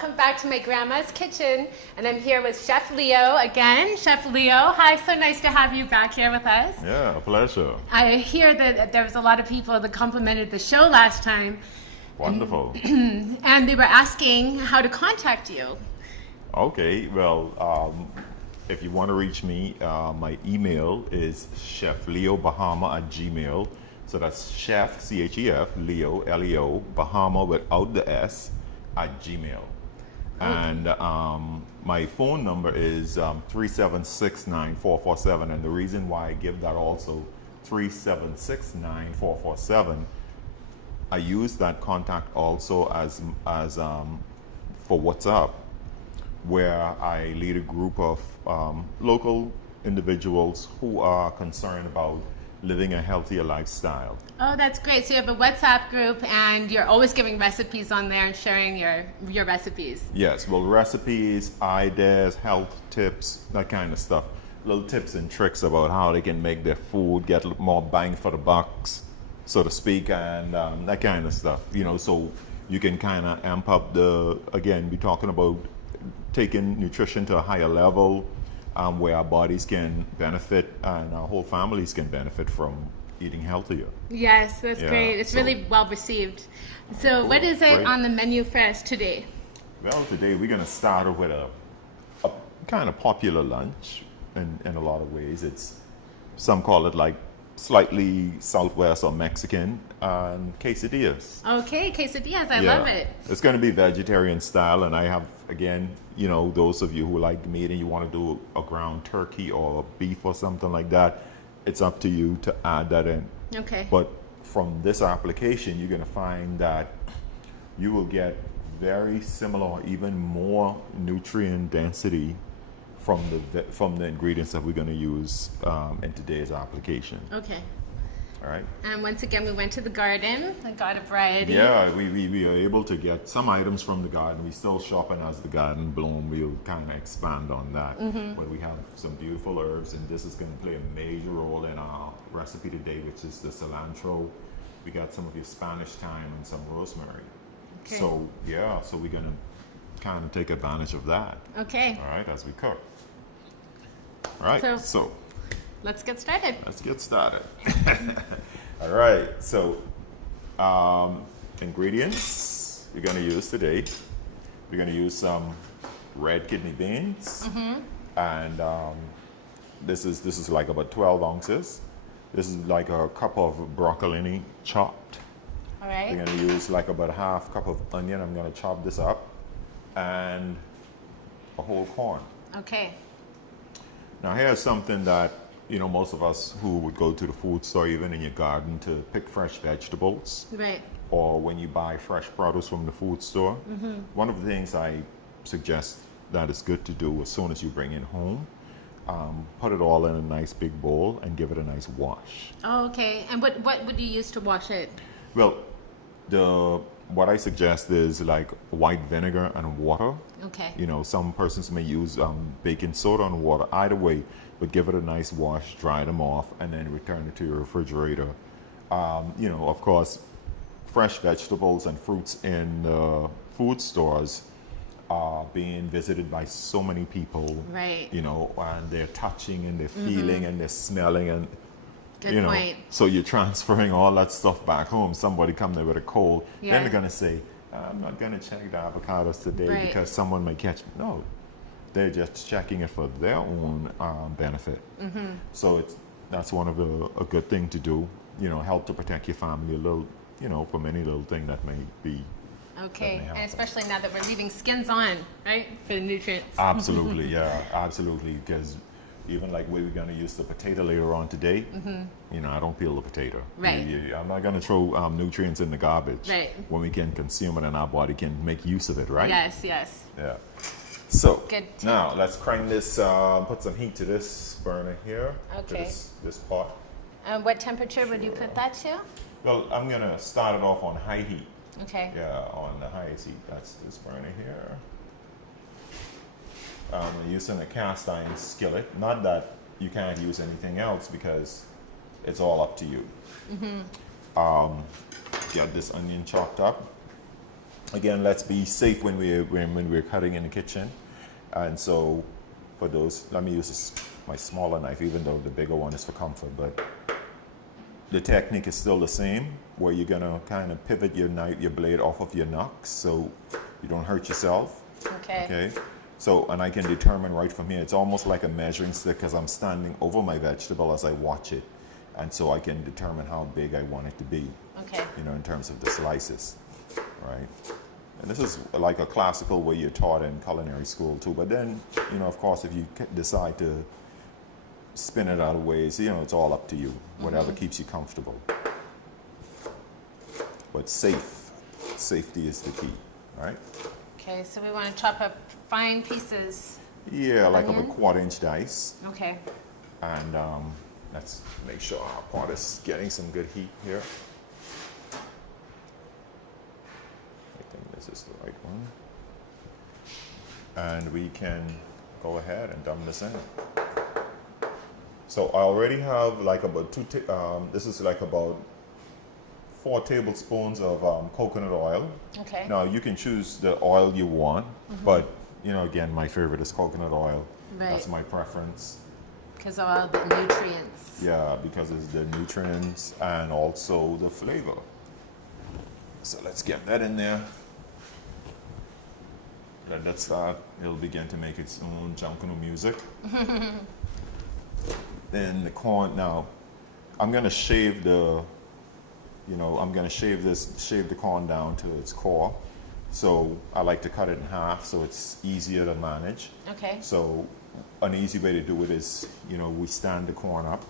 welcome back to my grandma's kitchen. And I'm here with Chef Leo again. Chef Leo, hi, so nice to have you back here with us. Yeah, a pleasure. I hear that there was a lot of people that complimented the show last time. Wonderful. And they were asking how to contact you. Okay, well, if you want to reach me, my email is chefleobahama@gmail. So that's chef, C-H-E-F, Leo, L-E-O, Bahama without the S, @gmail. And my phone number is 3769447. And the reason why I give that also, 3769447, I use that contact also as for WhatsApp, where I lead a group of local individuals who are concerned about living a healthier lifestyle. Oh, that's great. So you have a WhatsApp group and you're always giving recipes on there and sharing your recipes. Yes, well, recipes, ideas, health tips, that kind of stuff. Little tips and tricks about how they can make their food, get more bang for the bucks, so to speak, and that kind of stuff. You know, so you can kind of amp up again, we're talking about taking nutrition to a higher level, where our bodies can benefit and our whole families can benefit from eating healthier. Yes, that's great. It's really well received. So what is it on the menu for us today? Well, today we're going to start with a kind of popular lunch in a lot of ways. Some call it like slightly Southwest or Mexican, and quesadillas. Okay, quesadillas, I love it. It's going to be vegetarian style, and I have, again, you know, those of you who like meat and you want to do a ground turkey or beef or something like that, it's up to you to add that in. Okay. But from this application, you're going to find that you will get very similar or even more nutrient density from the ingredients that we're going to use in today's application. Okay. All right. And once again, we went to the garden and got a variety. Yeah, we are able to get some items from the garden. We still shopping as the garden bloom. We'll kind of expand on that. But we have some beautiful herbs, and this is going to play a major role in our recipe today, which is the cilantro. We got some of your Spanish thyme and some rosemary. Okay. So yeah, so we're going to kind of take advantage of that. Okay. All right, as we cook. All right, so let's get started. Let's get started. All right, so ingredients we're going to use today. We're going to use some red kidney beans, and this is like about 12 ounces. This is like a cup of broccoli chopped. All right. We're going to use like about a half cup of onion. I'm going to chop this up, and a whole corn. Okay. Now here's something that, you know, most of us who would go to the food store, even in your garden, to pick fresh vegetables. Right. Or when you buy fresh produce from the food store. One of the things I suggest that is good to do as soon as you bring it home, put it all in a nice big bowl and give it a nice wash. Oh, okay. And what would you use to wash it? Well, what I suggest is like white vinegar and water. Okay. You know, some persons may use baking soda and water. Either way, but give it a nice wash, dry them off, and then return it to your refrigerator. You know, of course, fresh vegetables and fruits in food stores are being visited by so many people. Right. You know, and they're touching and they're feeling and they're smelling and Good point. So you're transferring all that stuff back home. Somebody come there with a cold, Yeah. then they're gonna say, I'm not gonna check the avocados today because someone may catch me. No, they're just checking it for their own benefit. So that's one of a good thing to do. You know, help to protect your family a little. You know, from any little thing that may be. Okay, and especially now that we're leaving skins on, right, for the nutrients. Absolutely, yeah, absolutely. Because even like we're going to use the potato later on today, you know, I don't peel the potato. Right. I'm not going to throw nutrients in the garbage. Right. When we can consume it and our body can make use of it, right? Yes, yes. Yeah. So Good. now let's crank this, put some heat to this burner here. Okay. To this pot. What temperature would you put that to? Well, I'm going to start it off on high heat. Okay. Yeah, on the highest heat. That's this burner here. Using a cast iron skillet. Not that you can't use anything else because it's all up to you. Got this onion chopped up. again, let's be safe when we're cutting in the kitchen. And so for those, let me use my smaller knife, even though the bigger one is for comfort, but the technique is still the same, where you're gonna kind of pivot your blade off of your knucks so you don't hurt yourself. Okay. Okay. So, and I can determine right from here, it's almost like a measuring stick because I'm standing over my vegetable as I watch it. And so I can determine how big I want it to be. Okay. You know, in terms of the slices, right? And this is like a classical way you're taught in culinary school too. But then, you know, of course, if you decide to spin it out of ways, you know, it's all up to you. Whatever keeps you comfortable. But safety is the key, right? Okay, so we want to chop up fine pieces. Yeah, like Onion? of a 1/4-inch dice. Okay. And let's make sure our pot is getting some good heat here. I think this is the right one. And we can go ahead and dump this in. So I already have like about this is like about 4 tablespoons of coconut oil. Okay. Now you can choose the oil you want, but you know, again, my favorite is coconut oil. Right. That's my preference. Because of all the nutrients. Yeah, because it's the nutrients and also the flavor. So let's get that in there. Let that start. It'll begin to make its own junkanoo music. Then the corn. Now, I'm gonna shave the. You know, I'm gonna shave the corn down to its core. So I like to cut it in half so it's easier to manage. Okay. So an easy way to do it is, you know, we stand the corn up.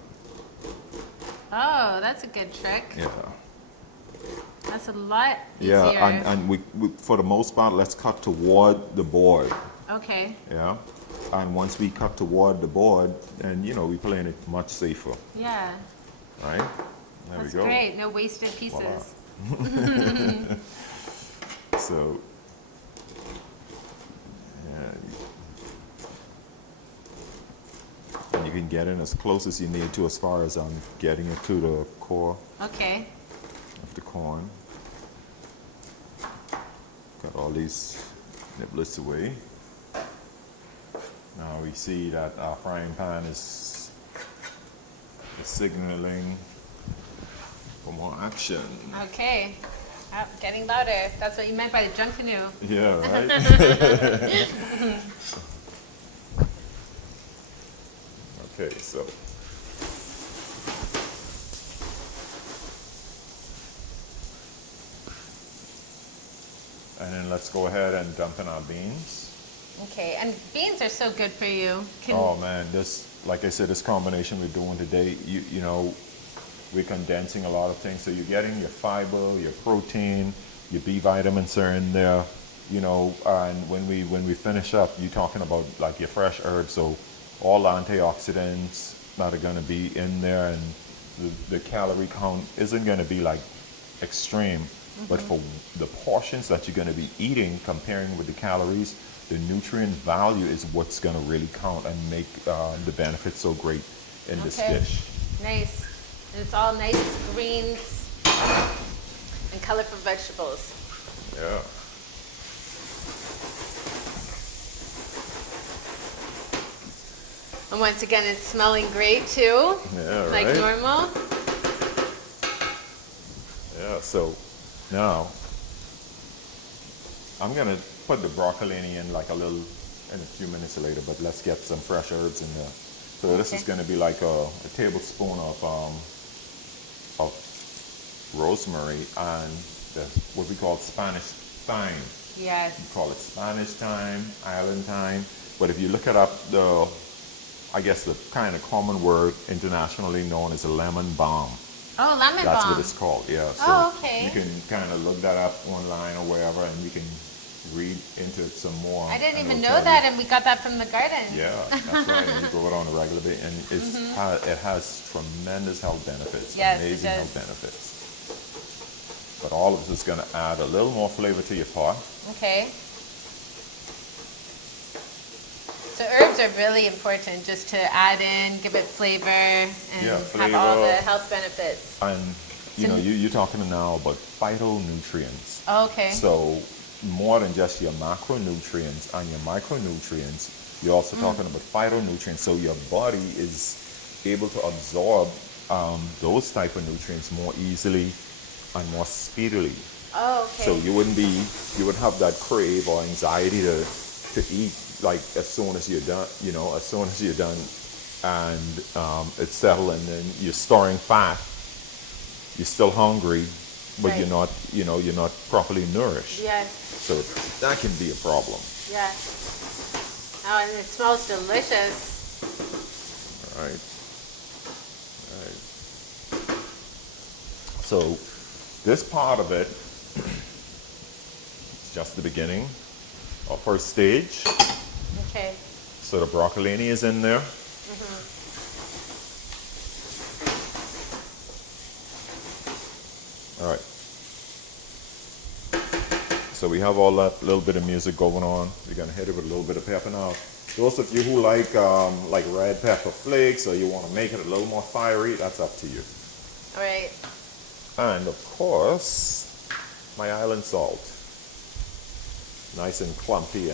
Oh, that's a good trick. Yeah. That's a lot easier. Yeah, and we for the most part, let's cut toward the board. Okay. Yeah. And once we cut toward the board, then, you know, we're playing it much safer. Yeah. Right? There That's we go. great. No wasted pieces. Voila. So, yeah. And you can get in as close as you need to as far as getting it to the core Okay. of the corn. Got all these niblets away. Now we see that our frying pan is signaling for more action. Okay. Oh, getting louder. That's what you meant by the junkanoo. Yeah, right? Okay, so. And then let's go ahead and dump in our beans. Okay, and beans are so good for you. Oh man, this, like I said, this combination we're doing today, you know, we're condensing a lot of things. So you're getting your fiber, your protein, your B vitamins are in there, you know, and when we finish up, you're talking about like your fresh herbs, so all the antioxidants that are gonna be in there, and the calorie count isn't gonna be like extreme, but for the portions that you're gonna be eating, comparing with the calories, the nutrient value is what's going to really count and make the benefits so great in this dish. Nice. And it's all nice greens and colorful vegetables. Yeah. And once again, it's smelling great too. Yeah, like right? normal. Yeah, so now I'm going to put the broccoli in like in a few minutes later, but let's get some fresh herbs in there. So this is going to be like a tablespoon of rosemary and what we call Spanish thyme. Yes. We call it Spanish thyme, island thyme. But if you look it up, I guess the kind of common word internationally known as a lemon balm. Oh, lemon That's balm. what it's called, yeah. So Oh, okay. you can kind of look that up online or wherever, and you can read into it some more. I didn't and even it'll know tell that, you. and we got that from the garden. Yeah, that's right. And you grow it on a regular basis, and it has tremendous health benefits, Yes, it amazing does. health benefits. But all of this is going to add a little more flavor to your pot. Okay. So herbs are really important just to add in, give it flavor, and Yeah, have all flavor. the health benefits. And you know, you're talking now about phytonutrients. Oh, okay. So more than just your macronutrients and your micronutrients. You're also talking about phytonutrients, so your body is able to absorb those type of nutrients more easily and more speedily. Oh, okay. So you would have that crave or anxiety to eat like as soon as you're done, as soon as you're done, and it's settled, and then you're storing fat. You're still hungry, but Right. you're not properly nourished. Yes. So that can be a problem. Yes. Oh, and it smells delicious. All right. All right. So this part of it is just the beginning, our first stage. Okay. So the broccolini is in there. All right. So we have all that little bit of music going on. We're gonna hit it with a little bit of pepper now. Those of you who like red pepper flakes, or you want to make it a little more fiery, that's up to you. All right. And of course, my island salt, nice and clumpy,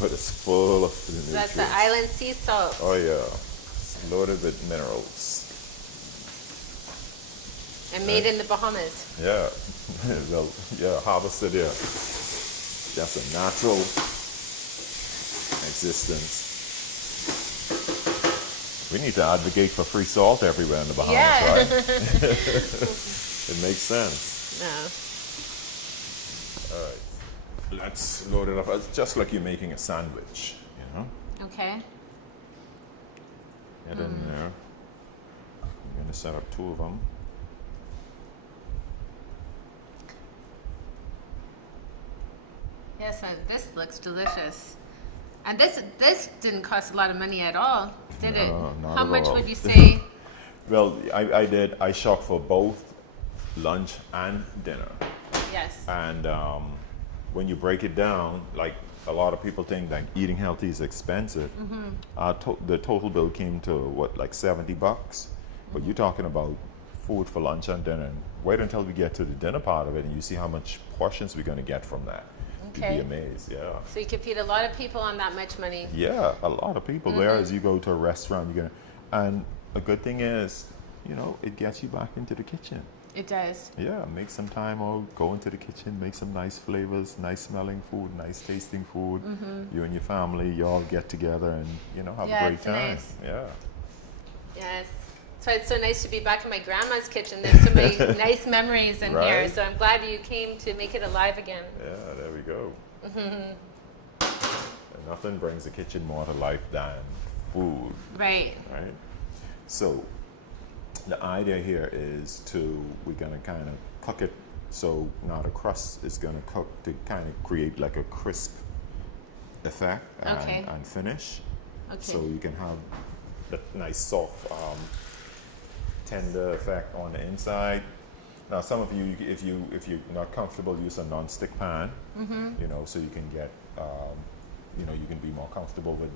but it's full of nutrients. That's the island sea salt. Oh yeah, it's loaded with minerals. And made in the Bahamas. Yeah, yeah, harvested here. That's a natural existence. We need to advocate for free salt everywhere in the Bahamas, Yeah. right? It makes sense. No. All right, let's load it up. It's just like you're making a sandwich, Okay. Get in there. I'm gonna set up 2 of them. Yes, this looks delicious. And this didn't cost a lot of money at all, did it? No, not How at much all. would you say? Well, I shop for both lunch and dinner. Yes. And when you break it down, like a lot of people think that eating healthy is expensive. The total bill came to what, like $70? But you're talking about food for lunch and dinner. And wait until we get to the dinner part of it, and you see how much portions we're going to get from that. Okay. You'd be amazed. Yeah. So you could feed a lot of people on that much money. Yeah, a lot of people. Whereas you go to a restaurant, and a good thing is, it gets you back into the kitchen. It does. Yeah, make some time out, go into the kitchen, make some nice flavors, nice smelling food, nice tasting food. You and your family, you all get together and, have Yeah, a great it's time. nice. Yeah. Yes. So it's so nice to be back in my grandma's kitchen. There's so many nice memories in here. Right. So I'm glad you came to make it alive again. Yeah, there we go. And nothing brings the kitchen more to life than food, Right. right? So the idea here is we're gonna kind of cook it. So now the crust is gonna cook to kind of create like a crisp effect and finish. Okay. So you can have that nice soft, tender effect on the inside. Now, some of you, if you're not comfortable, use a non-stick pan. So you can get, you can be more comfortable with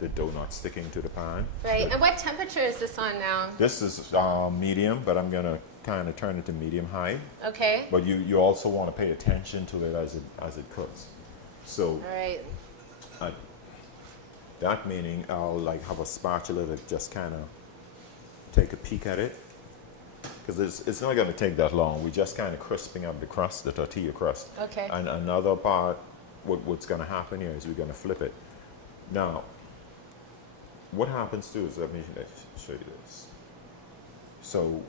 the dough not sticking to the pan. Right. But And what temperature is this on now? this is medium, but I'm gonna kind of turn it to medium high. Okay. But you also want to pay attention to it as it cooks. So All right. that meaning I'll have a spatula that just kind of take a peek at it, because it's not going to take that long. We're just kind of crisping up the crust, the tortilla crust. Okay. And another part, what's going to happen here is we're going to flip it. Now, what happens too is, let me show you this. So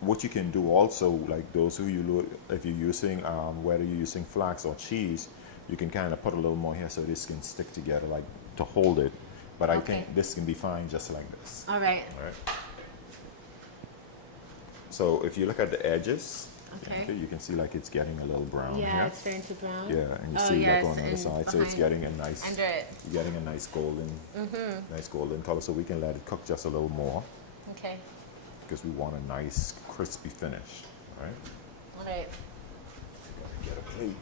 what you can do also, like those if you're using, whether you're using flax or cheese, you can kind of put a little more here so this can stick together, like to hold it. But I Okay. think this can be fine just like this. All right. All right. So if you look at the edges, Okay. you can see like it's getting a little brown Yeah, here. it's starting to brown. Yeah, and you Oh, see yes, like on the other and side, so it's behind- getting a nice, Under it. you're getting a nice golden color. So we can let it cook just a little more Okay. because we want a nice crispy finish. All right. All right. Get a plate.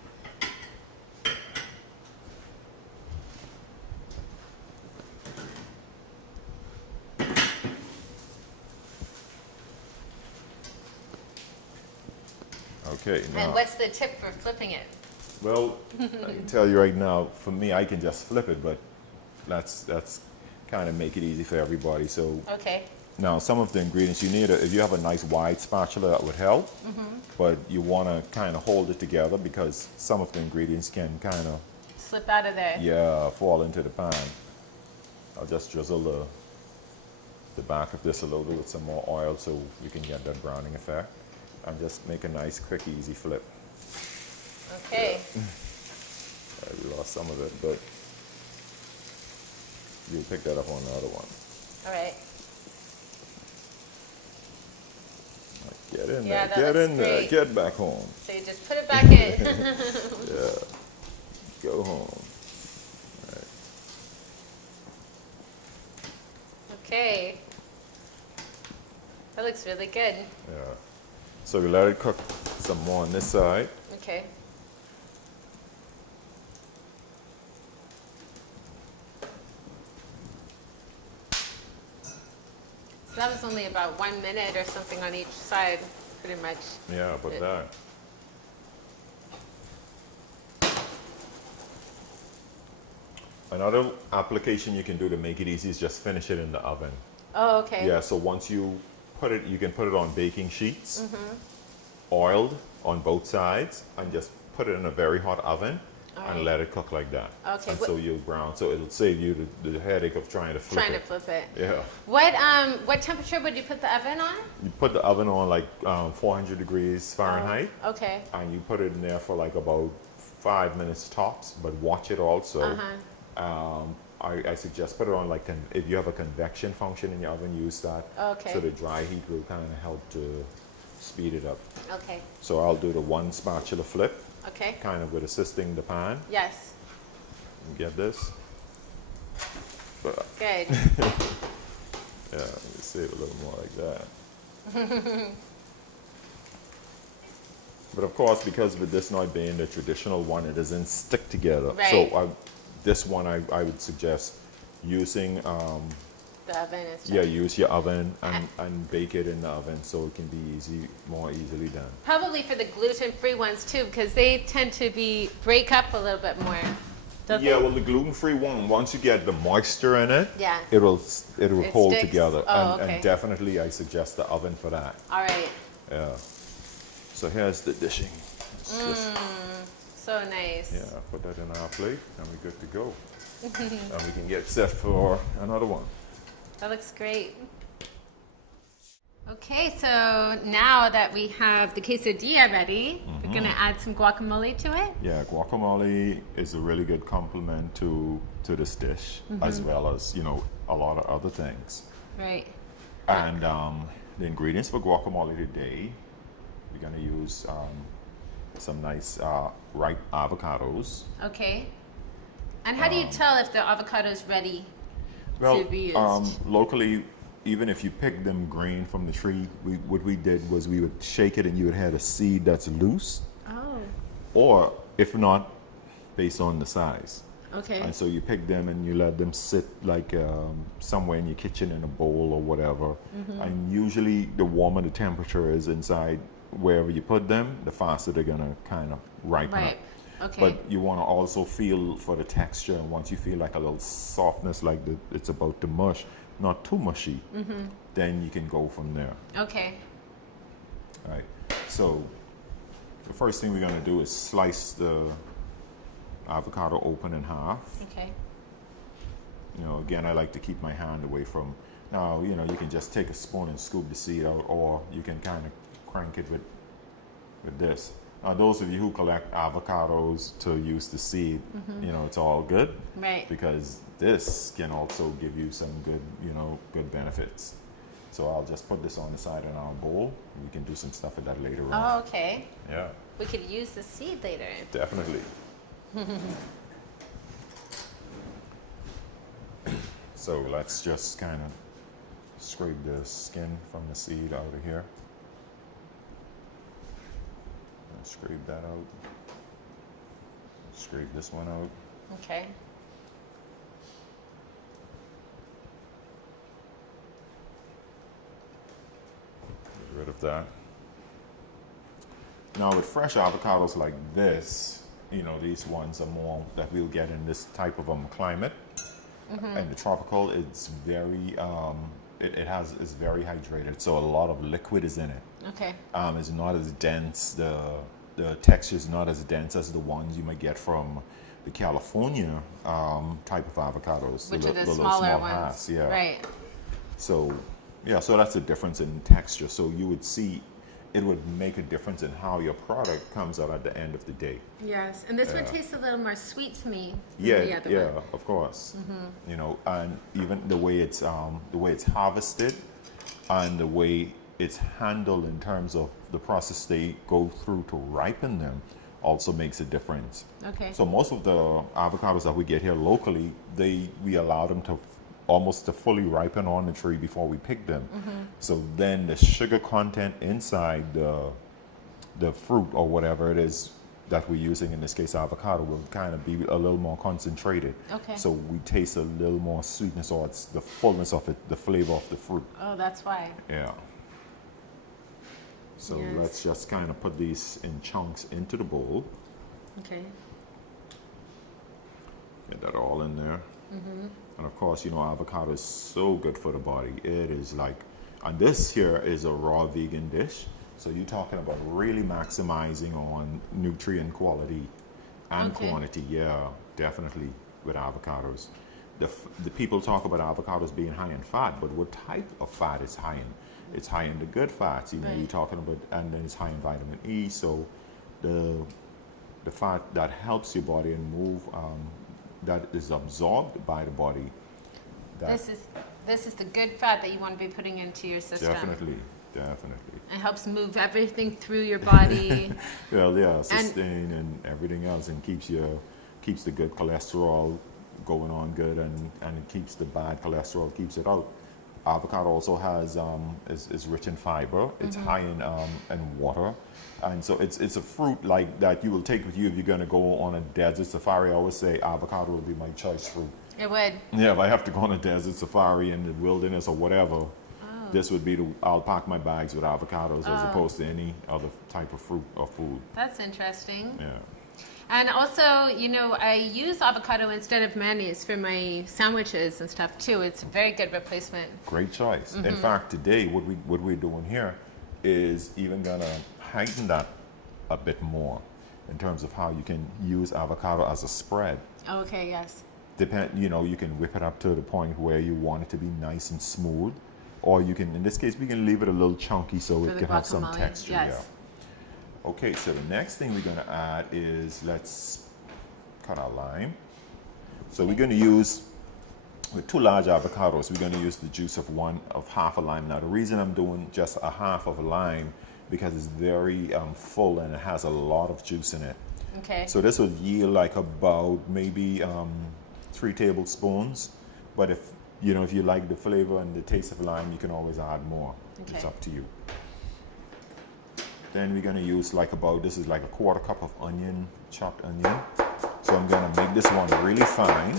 Okay, now. And what's the tip for flipping it? Well, I can tell you right now, for me, I can just flip it, but that's kind of make it easy for everybody. So Okay. now some of the ingredients you need, if you have a nice wide spatula, that would help. But you want to kind of hold it together because some of the ingredients can kind of, Slip out of there. yeah, fall into the pan. I'll just drizzle the back of this a little bit with some more oil so we can get that browning effect. And just make a nice, quick, easy flip. Okay. We lost some of it, but you'll pick that up on the other one. All right. Get in Yeah, there, that get looks in there, great. get back home. So you just put it back in. Yeah, go home. Right. Okay. That looks really good. Yeah. So we let it cook some more on this side. Okay. So that was only about 1 minute or something on each side, pretty much. Yeah, put that. Another application you can do to make it easy is just finish it in the oven. Oh, okay. Yeah, so once you put it, you can put it on baking sheets, oiled on both sides, and just put it in a very hot oven and let it cook like that. Okay, And so you'll brown, so it'll save you the headache of trying to flip Trying it. to flip it. Yeah. What temperature would you put the oven on? You put the oven on like 400 degrees Fahrenheit, Okay. and you put it in there for like about 5 minutes tops, but watch it also. I suggest put it on like, if you have a convection function in your oven, use that. Okay. So the dry heat will kind of help to speed it up. Okay. So I'll do the one spatula flip, Okay. kind of with assisting the pan. Yes. Get this? But, Good. yeah, let me save a little more like that. But of course, because with this not being the traditional one, it doesn't stick together. Right. So this one, I would suggest using, The oven is yeah, use your oven and bake it in the oven so it can be more easily done. Probably for the gluten-free ones too, because they tend to break up a little bit more. Don't Yeah, they? well, the gluten-free one, once you get the moisture in it, Yeah. it will hold sticks? together. Oh, and, okay. and definitely, I suggest the oven for that. All right. Yeah. So here's the dishing. It's just, So nice. yeah, put that in our plate, and we're good to go. And we can get set for another one. That looks great. Okay, so now that we have the quesadilla ready, we're gonna add some guacamole to it. Yeah, guacamole is a really good complement to this dish, as well as, you know, a lot of other things. Right. And the ingredients for guacamole today, we're gonna use some nice ripe avocados. Okay. And how do you tell if the avocado is ready Well, to be used? locally, even if you pick them green from the tree, what we did was we would shake it and you would have a seed that's loose, Oh, or if not, based on the size. okay. And so you pick them and you let them sit like somewhere in your kitchen in a bowl or whatever. And usually the warmer the temperature is inside wherever you put them, the faster they're gonna kind of ripen up. Right. Okay. But you want to also feel for the texture, and once you feel like a little softness, like it's about to mush, not too mushy, then you can go from there. Okay. All right. So the first thing we're gonna do is slice the avocado open in half. Okay. You know, again, I like to keep my hand away from. Now, you know, you can just take a spoon and scoop the seed out, or you can kind of crank it with this. Now, those of you who collect avocados to use the seed, you know, it's all good. Right. Because this can also give you some good, you know, good benefits. So I'll just put this on the side in our bowl. We can do some stuff with that later on. Oh, okay. Yeah, We could use the seed later. definitely. So let's just kind of scrape the skin from the seed out of here. Scrape that out. Scrape this one out. Okay. Get rid of that. Now with fresh avocados like this, you know, these ones are more that we'll get in this type of climate. And the tropical, it's very, it's very hydrated, so a lot of liquid is in it. Okay. It's not as dense. The texture is not as dense as the ones you might get from the California type of avocados, Which are the little smaller small ones. halves, yeah. Right. So, yeah, so that's a difference in texture. So you would see it would make a difference in how your product comes out at the end of the day. Yes, and this one tastes a little more sweet to me than Yeah, the other yeah, one. of course. You know, and even the way it's harvested, and the way it's handled in terms of the process they go through to ripen them, also makes a difference. Okay. So most of the avocados that we get here locally, we allow them to almost to fully ripen on the tree before we pick them. So then the sugar content inside the fruit or whatever it is that we're using, in this case avocado, will kind of be a little more concentrated. Okay. So we taste a little more sweetness, or it's the fullness of it, the flavor of the fruit. Oh, that's why. Yeah. So Yes. let's just kind of put these in chunks into the bowl. Okay. Get that all in there. And of course, you know, avocado is so good for the body. It is like, and this here is a raw vegan dish. So you're talking about really maximizing on nutrient quality and Okay. quantity. Yeah, definitely with avocados. The people talk about avocados being high in fat, but what type of fat is high in? It's high in the good fats. You know, Right. you're talking about, and then it's high in vitamin E. So the fat that helps your body and move, that is absorbed by the body. This is the good fat that you want to be putting into your system. Definitely. It helps move everything through your body. Well, yeah, sustain and everything else, and keeps the good cholesterol going on good, and it keeps the bad cholesterol, keeps it out. Avocado also has is rich in fiber. It's high in water, and so it's a fruit like that you will take with you if you're going to go on a desert safari. I always say avocado will be my choice fruit. It would. Yeah, if I have to go on a desert safari in the wilderness or whatever, this would be I'll pack my bags with avocados as opposed to any other type of fruit or food. That's interesting. Yeah. And also, you know, I use avocado instead of mayonnaise for my sandwiches and stuff too. It's a very good replacement. Great choice. In fact, today what we're doing here is even gonna heighten that a bit more in terms of how you can use avocado as a spread. Okay, yes. You know, you can whip it up to the point where you want it to be nice and smooth, or you can, in this case, we can leave it a little chunky so For it the can have some guacamole, texture. yes. Yeah. Okay, so the next thing we're gonna add is, let's cut our lime. So we're gonna use, with 2 large avocados, we're gonna use the juice of half a lime. Now the reason I'm doing just a half of a lime, because it's very full and it has a lot of juice in it. Okay. So this will yield like about maybe 3 tablespoons. But if you like the flavor and the taste of lime, you can always add more. Okay. It's up to you. Then we're gonna use this is like a 1/4 cup of onion, chopped onion. So I'm gonna make this one really fine.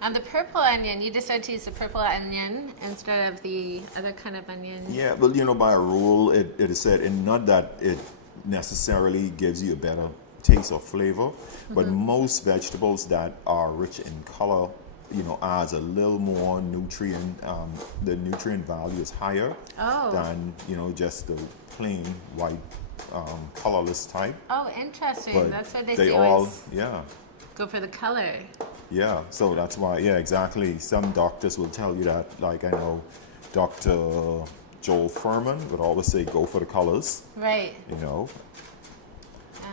And the purple onion, you decided to use the purple onion instead of the other kind of onion. Yeah, well, by a rule, it is said, and not that it necessarily gives you a better taste or flavor, but most vegetables that are rich in color, adds a little more nutrient. The nutrient value is higher than just the plain white colorless type. Oh, interesting. But That's why they they say all, always yeah. go for the color. Yeah, so that's why, yeah, exactly. Some doctors will tell you that, like I know Dr. Joel Furman would always say, go for the colors, Right.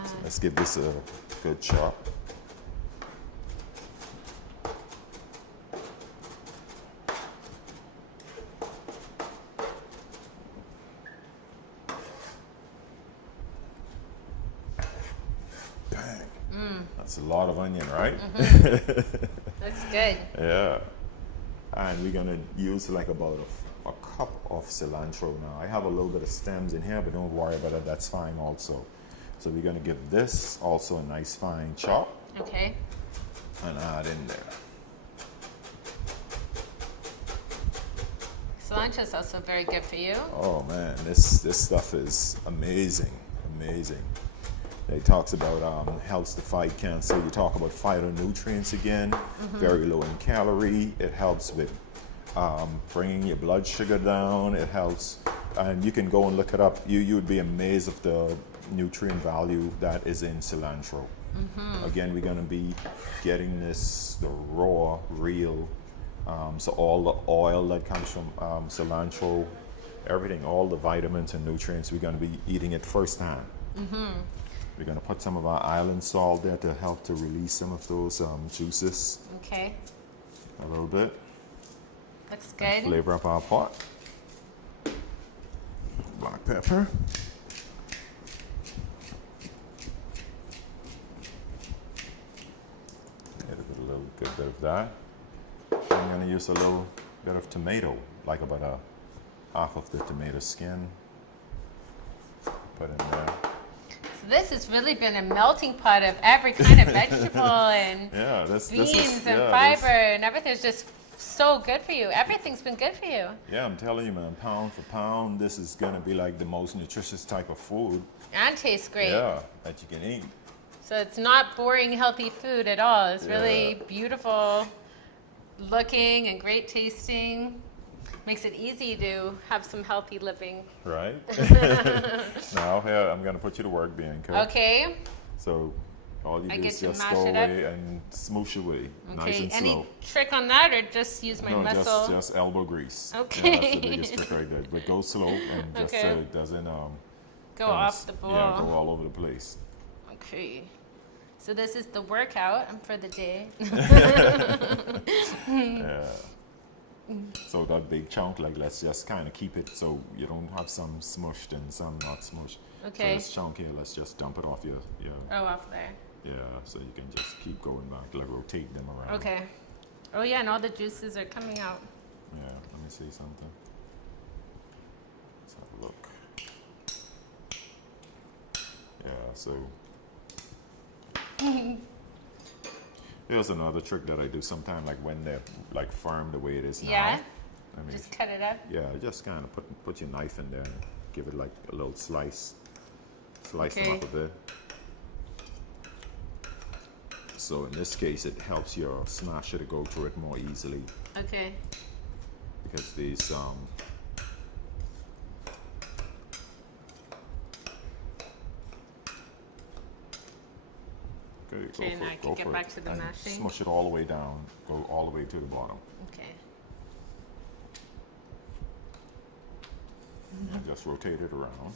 So let's give this a good chop. Bang. That's a lot of onion, right? That's good. Yeah. And we're gonna use like about a cup of cilantro now. I have a little bit of stems in here, but don't worry about it, that's fine also. So we're gonna give this also a nice fine chop Okay. and add in there. lunch is also very good for you. Oh man, this stuff is amazing, amazing. It talks about helps to fight cancer. You talk about phytonutrients again, very low in calorie. It helps with bringing your blood sugar down. It helps, and you can go and look it up. You would be amazed of the nutrient value that is in cilantro. Again, we're going to be getting the raw, real. So all the oil that comes from cilantro, everything, all the vitamins and nutrients, we're going to be eating it firsthand. We're going to put some of our island salt there to help to release some of those juices. Okay. A little bit. Looks And good. flavor up our pot. Black pepper. A little good bit of that. I'm going to use a little bit of tomato, like about a half of the tomato skin. Put in there. So this has really been a melting pot of every kind of vegetable and Yeah, this beans is, and yeah, fiber and everything is just so good for you. Everything's been good for you. Yeah, I'm telling you, man, pound for pound, this is going to be like the most nutritious type of food. And tastes great. Yeah, that you can eat. So it's not boring, healthy food at all. It's really Yeah. beautiful looking and great tasting. Makes it easy to have some healthy living. Right? Now, here, I'm going to put you to work, Bianca. Okay. So, all you I do get is to just mash go it up? away and smoosh away, nice Okay. and Any slow. trick on that or just use my No, muscle? just elbow grease. Okay. Yeah, that's the biggest trick right there. But go slow and just Okay. so it doesn't Go kinda off the bowl. Yeah, go all over the place. Okay. So this is the workout for the day. Yeah. So that big chunk, like, let's just kind of keep it so you don't have some smushed and some not smushed. Okay. So this chunk here, let's just dump it off your Oh, off there. yeah, so you can just keep going back, like rotate them around. Okay. Oh yeah, and all the juices are coming out. Yeah, let me see something. Let's have a look. Yeah, so here's another trick that I do sometimes, like when they're like firm the way it is now. Yeah? I mean, Just cut it up. yeah, just kind of put your knife in there and give it like a little slice. Slice them Okay. up a bit. So in this case, it helps your smasher to go through it more easily Okay. because these okay, Okay, now I can get back to the and mashing. smush it all the way down. Go all the way to the bottom. Okay. And just rotate it around.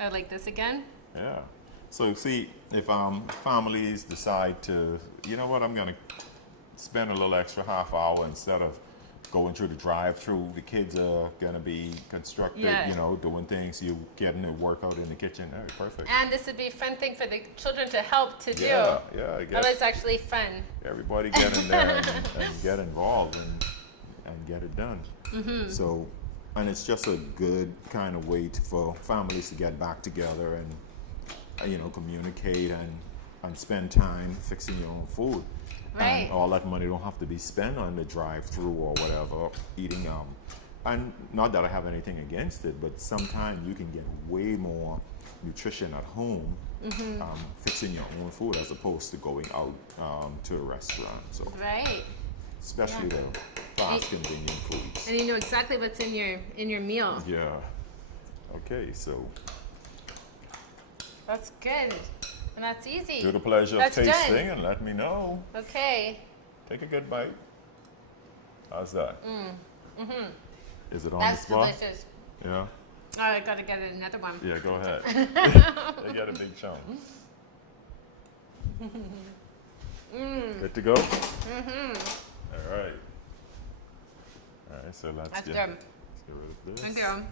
Oh, like this again? Yeah. So see, if families decide to, you know what, I'm gonna spend a little extra half hour instead of going through the drive-through. The kids are gonna be constructed, Yeah. you know, doing things. You getting a workout in the kitchen. Hey, perfect. And this would be a fun thing for the children to help to do. Yeah, I Oh, guess it's actually fun. everybody get in there and get involved and get it done. So, and it's just a good kind of way for families to get back together and you know, communicate and spend time fixing your own food. Right. And all that money don't have to be spent on the drive-through or whatever, eating. And not that I have anything against it, but sometimes you can get way more nutrition at home fixing your own food as opposed to going out to a restaurant. So, Right. especially the fast, convenient foods. And you know exactly what's in your meal. Yeah. Okay, so That's good. And that's easy. do the pleasure That's of done. tasting and let me know. Okay. Take a good bite. How's that? Is it on That's the spot? delicious. Yeah. Oh, I gotta get another one. Yeah, go ahead. They got a big chunk. Good to go? All right. All right, so let's That's get, good. let's get rid of this. Thank you.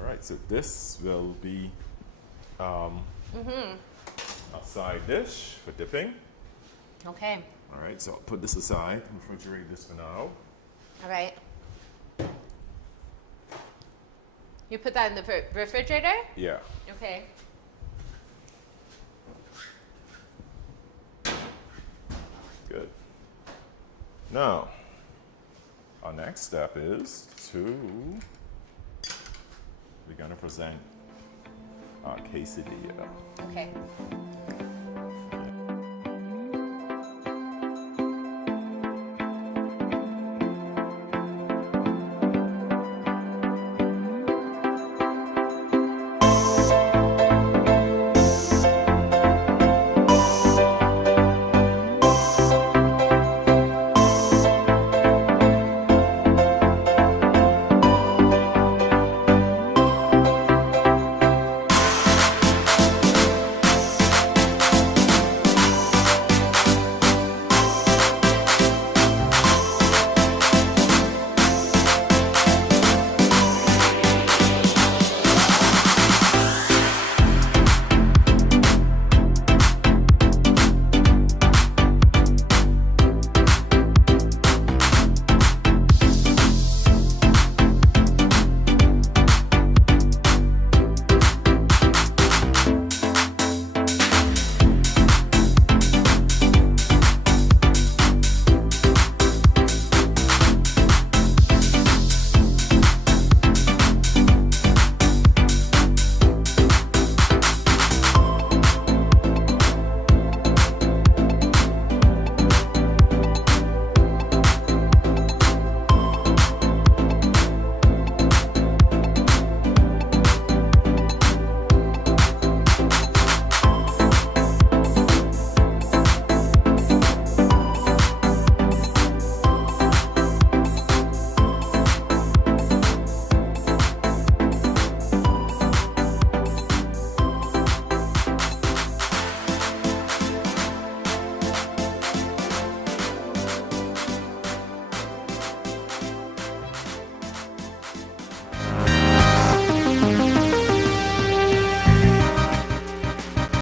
All right, so this will be a side dish for dipping. Okay. All right, so I'll put this aside, refrigerate this for now. All right. You put that in the refrigerator? Yeah. Okay. Good. Now, our next step is we're going to present our quesadilla. Okay.